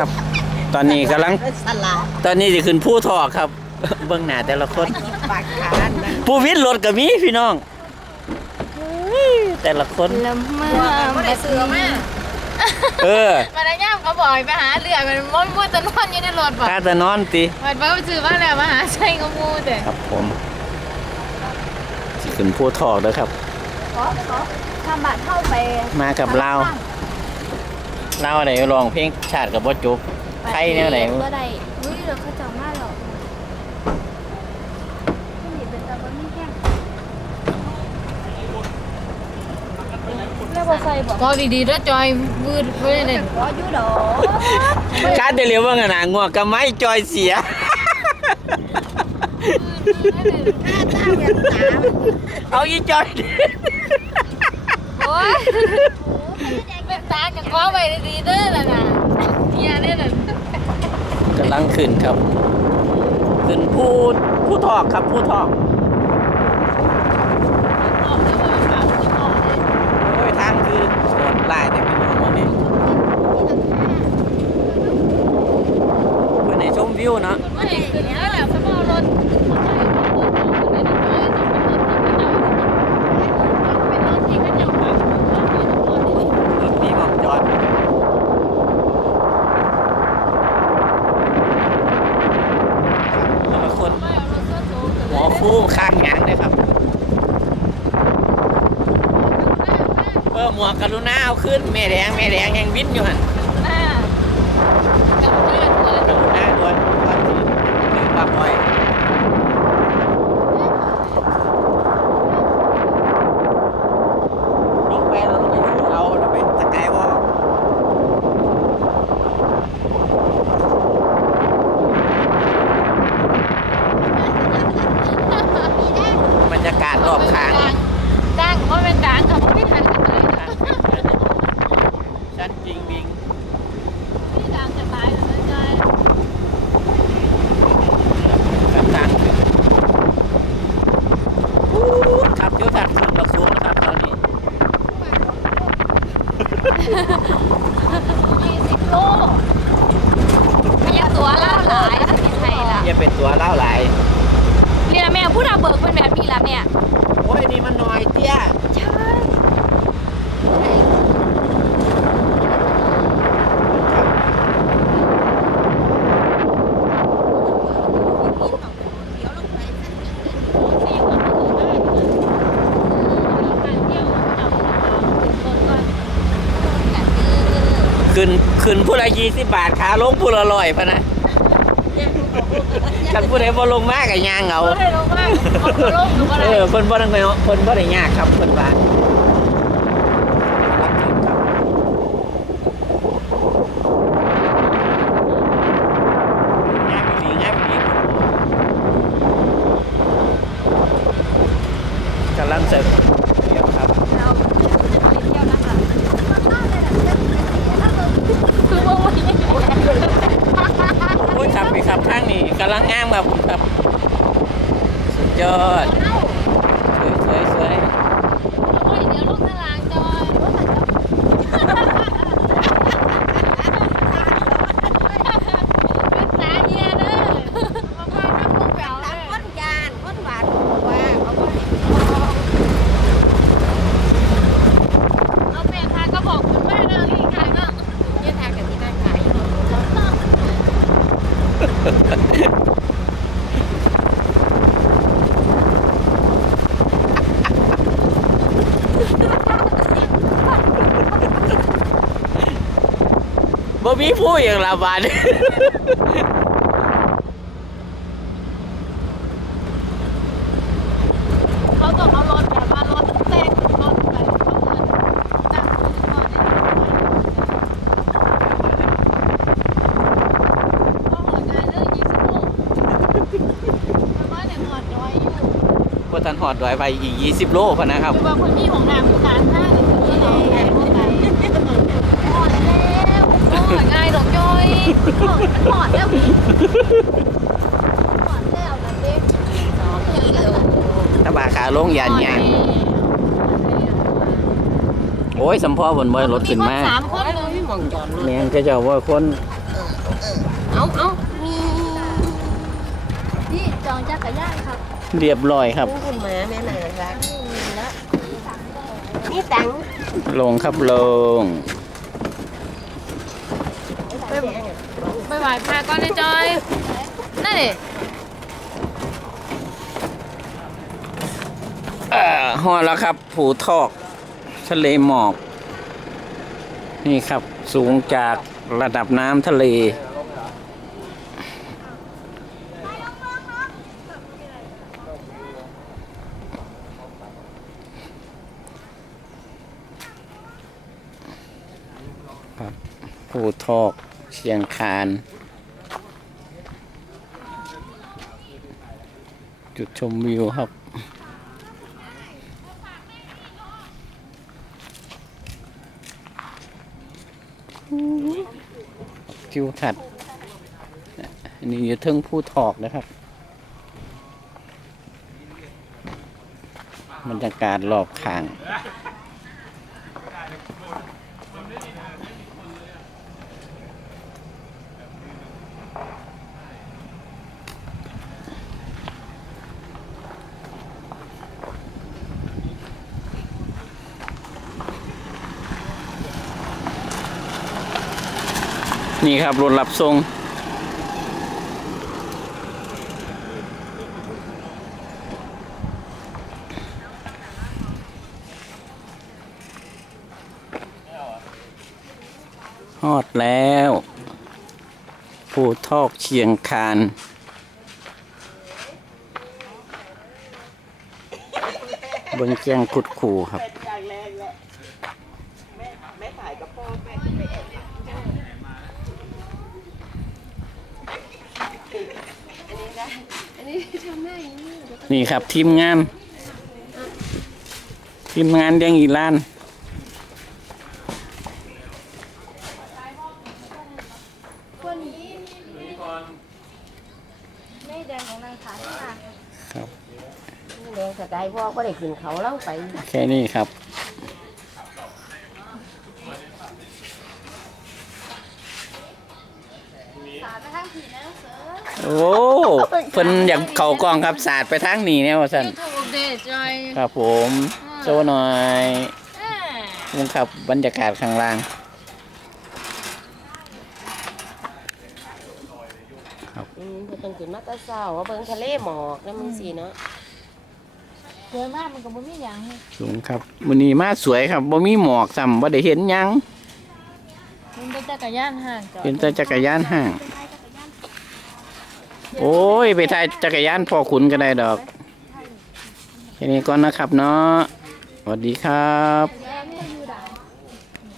ครับ ตอนนี้กำลัง สลัดตอนนี้จะขึ้นผู้ทอกครับ เบื้องหน้าแต่ละคน ปากขานนะผู้วิทย์รถก็มีพี่น้องอุ้ยแต่ละคน ละเมอไม่ได้เสือมาเออมาได้ย่ามเขาบอกให้ไปหาเรือมันมันพูดจะนอนอยู่ในรถบ่ข้าจะนอนติ มันว่าซื้อมาแล้วมาหาใช่ก็มูแต่ครับผมสิขึ้นผู้ทอกแล้วครับ ขอขอทำบัตรเข้าไปมากับเรา เราไหนร้องเพลงชาติกับบ่จบไทยเนี่ยไหนก็ได้อุ้ยเราเขาจองมาหรอกก็ดีๆแล้วจอยวืดเว้ยเนี่ยคาดได้เรียกว่าไงนะงัวกับไม้จอยเสียเอาอีจอยโอ้ย เป็นตากับก้อไปดีๆเด้อล่ะนะเฮียเนี่ยน่ะกำลังขึ้นครับ ขึ้นผู้ผู้ทอกครับผู้ทอกโอ้ยทางคือโดนไล่แต่พี่น้องวันนี้เพื่อนในชมวิวเนาะไม่ขึ้นแล้วแหละสมอรถ รถนี้บอกจอดแต่ละคน หัวฟูข้างหยางเลยครับเออหมวกกรุณาเอาขึ้นแม่แดงแม่แดงแห่งวินอยู่หันกรุณาด่วนก่อนที่ถึงปากไว้ลงไปแล้วลงไปสู้เอาแล้วไปตะไคร้วอลบรรยากาศรอบข้าง ดังเพราะเป็นดังค่ะไม่ทันกันเลย ชันจริงบิง พี่ดังจะตายเลยใจ กับทางขึ้นอู้ขับเที่ยวถัดขึ้นบักสูงนะครับตอนนี้ ยี่สิบโลยังตัวเล่าหลายประเทศ ไทยล่ะอย่าเป็นตัวเล่าหลายเนี่ยแม่ผู้ดาวเบิกเป็นแบบนี้ละแม่โอ้ยนี่มันน้อยเตี้ยใช่ขึ้นขึ้นผู้ละยี่สิบบาทขาลงผู้ละร้อยพะนะ กันผู้ใดบ่ลงมากกับยางเอาก็เลยลงมากเขาลงหรือว่าอะไรเออเพิ่นบ่ต้องไปเพิ่นบ่ได้ยากครับเพิ่นว่ารับขึ้นครับง่ายไปดีง่ายไปดีกำลังจะเดี๋ยวครับ เราไปเที่ยวนะคะคือว่าวันนี้ โอ้ยครับไปครับข้างนี้กำลังงามครับผมครับ สุดยอด สวยสวยสวย โอ้ยเดี๋ยวลูกตารางจอยเป็นสาเฮียเด้อมาพาน้ำมูกแปว ตั เล ก ย ก้นยานก้นหวานว่าเขาก็ เอาเปลี่ยนทางก็บอกคุณแม่เรื่องอีกทางก็ เนี่ยทางกับที่นั่งขาย บ่มีผู้อย่างละบาดเขาต้องเอารถแบบว่ารถเต้นรถแบบเขาเงินตั้งก่อนเนี่ยเขาหัวใจเรื่องยี่สิบหกเพราะว่าเนี่ยหอดดอยอยู่บ่ทันหอดดอยไปอีก 20 โลพะนะครับ คือบางคนมีของนางคือการท่าเลยคือเราแอบเข้าไปหอดแล้ว หอดง่ายดอกจ้อยหอดมันหอดแล้วหอดแล้วนะเด็กสองกิโลถ้าบาขาลงยันยางโอ้ยสัมพ่อบนบ่รถขึ้นมาสามคนเลยไม่มองจอนเลยแม่งก็เจ้าว่าคนเอาเอามีนี่จองจักรยานครับ เรียบร้อยครับคุณหมาแม่น่ารักแล้วนี่ตังค์ลงครับลง ไม่แพงไม่ไหวพาก่อนเลยจอยนั่นดิอ่าฮอดแล้วครับ ผูทอก ทะเลหมอก นี่ครับ สูงจากระดับน้ำทะเล ครับ ผูทอก เชียงคาน จุดชมวิวครับ ทิวทัศน์อันนี้อยู่เทิงผู้ถอกนะครับ บรรยากาศรอบข้าง นี่ครับรถรับส่งฮอดแล้วผู้ทอกเชียงคานบิ้งแจ้งคุดขู่ครับอันนี้ทำได้อย่า นี้นี่ครับทีมงาน ทีมงานเลี้ยงอีลานไม่แดงของนางขายค่ะครับแดงสกายพ่อก็ได้ขึ้นเขาเล่าไป แค่นี้ครับสาดไปทางผีนะเสือ โอ้เพิ่นอยากเข้ากล้องครับสาดไปทางนี้แนวว่าซั่นถูกเดทจอยครับผมโชว์หน่อยอ่านี่ครับบรรยากาศข้างล่างอืมบ่ต้องขึ้นมาแตะเช้าว่าเบิ่งทะเลหมอกแล้วมึงสิเนาะสวยมากมันก็บ่มีหยังสูงครับมื้อนี้มาสวยครับบ่มีหมอกซ้ำบ่ได้เห็นหยังมันเป็นจักรยานห่างจอดเห็นแต่จักรยานห่าง โอ้ย ไปถ่ายจักรยานพ่อขุนก็ได้ดอก แค่นี้ก่อนนะครับเนาะสวัสดีครับ